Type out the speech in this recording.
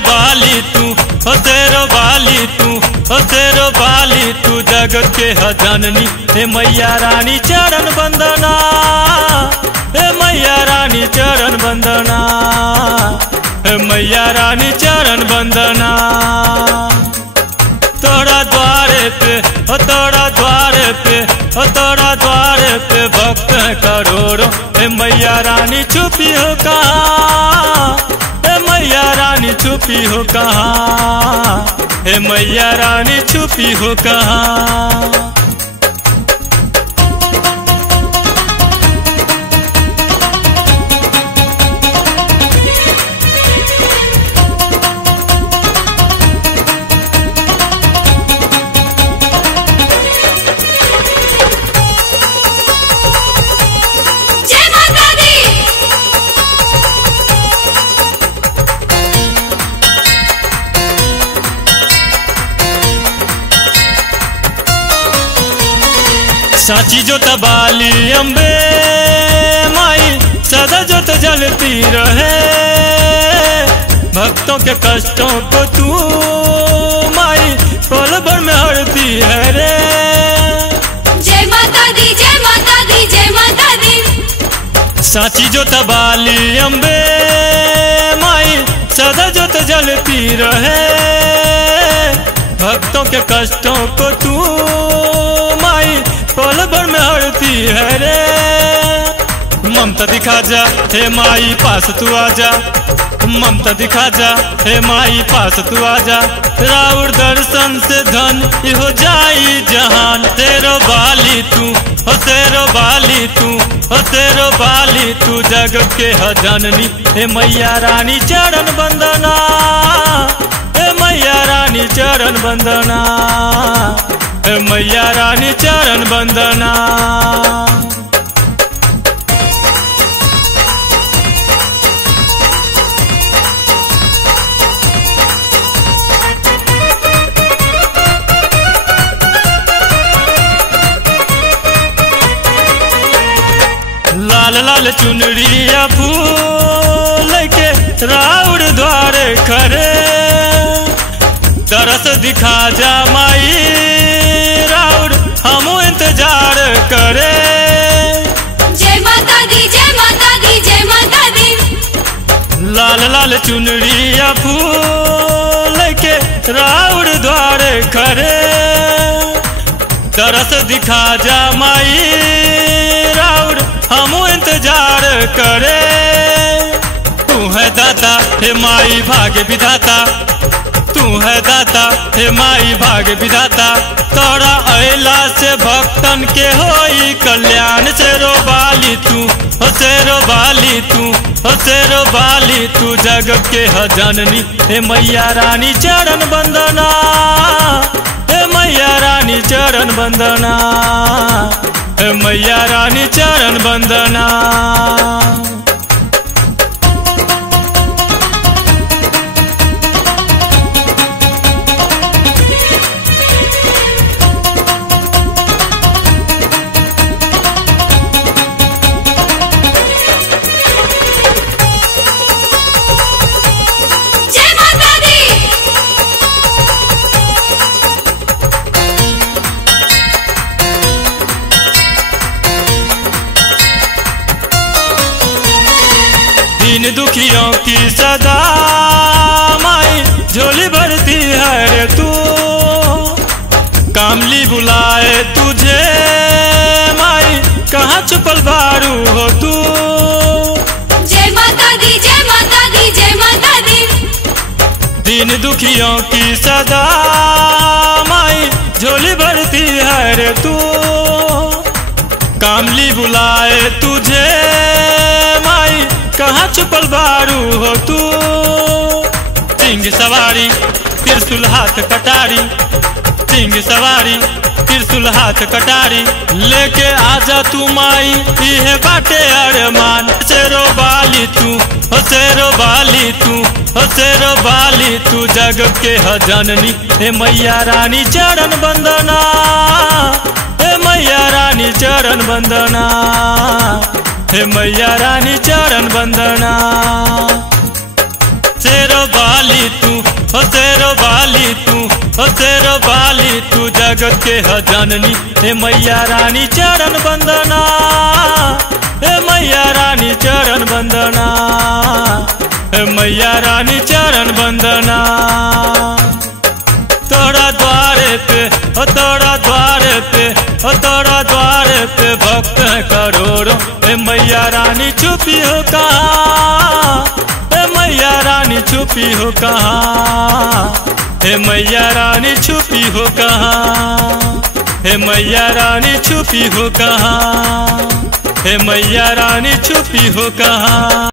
बाली तू, हो शेरो बाली तू, हो शेरो बाली तू जगत के जननी। हे मैया रानी चरण वंदना, हे मैया रानी चरण वंदना, हे मैया रानी चरण वंदना। तोरा द्वारे पे, हो तोरा द्वारे पे, हो तोरा द्वारे पे भक्त है करोड़ों। हे मैया रानी छुपी हो कहाँ, हे मैया रानी छुपी हो कहाँ, हे मैया रानी छुपी हो कहाँ। साची जोत बाली अम्बे माई सदा जोत जलती रहे, भक्तों के कष्टों को तू माई पल भर में हरती है रे। जय माता दी, जय माता दी, जय माता दी। साची जोत बाली अम्बे माई सदा जोत जलती रहे, भक्तों के कष्टों को तू माई पल भर में हरती है रे। ममता दिखा जा हे माई पास तू आजा, ममता दिखा जा हे माई पास तू आजा। राउर दर्शन से धन हो जाई जहान। शेरो बाली तू, हो शेरो बाली तू, हो शेरो बाली तू जगत के जननी। हे मैया रानी चरण वंदना, हे मैया रानी चरण वंदना, हे मैया रानी चरण वंदना। लाल लाल चुनरिया फूल के राउर द्वारे खड़े, तरस दिखा जा माई राउर हम इंतजार करे। जय माता दी, जय माता दी, जय माता दी। लाल लाल चुनरिया फूल के राउर द्वारे खड़े, तरस दिखा जा माई राउर हम इंतजार करे। तू है दाता हे माई भाग्य विधाता, तू है दाता हे माई भाग्य विधाता। तोरा अइला से भक्तन के होई कल्याण। शेरो बाली तू, हो शेरो बाली तू, हो शेरो बाली तू जगत के जननी। हे मैया रानी चरण वंदना, हे मैया रानी चरण वंदना, हे मैया रानी चरण वंदना। दीन दुखियों की सदा माई झोली भरती है रे तू। कामली बुलाए तुझे माई कहाँ छुपल बारू हो तू। जय माता दी, जय माता दी, जय माता दी। दीन दुखियों की सदा माई झोली भरती है रे तू। कामली बुलाए तुझे माई कहाँ छुपल बारू हो तू। सिंह सवारी त्रिशूल हाथ कटारी, सिंह सवारी त्रिशूल हाथ कटारी। लेके आजा तू माई इहे बाटे अरमान। शेरो बाली तू, हो शेरो बाली तू, हो शेरो बाली तू जगत के जननी। हे मैया रानी चरण वंदना, हे मैया रानी चरण वंदना, हे मैया रानी चरण वंदना। शेरो बाली तू, हो शेरो बाली तू, हो शेरो बाली तू जगत के ह जननी। हे मैया रानी चरण वंदना, हे मैया रानी चरण वंदना, हे मैया रानी चरण वंदना। तोरा द्वारे पे, ओ तोरा द्वारे पे, ओ तोरा द्वारे पे भक्त है करोड़ों। हे मैया रानी छुपी हो कहाँ, हे मैया रानी छुपी हो कहाँ, हे मैया रानी छुपी हो कहाँ, हे मैया रानी छुपी हो कहाँ, हे मैया रानी छुपी हो कहाँ।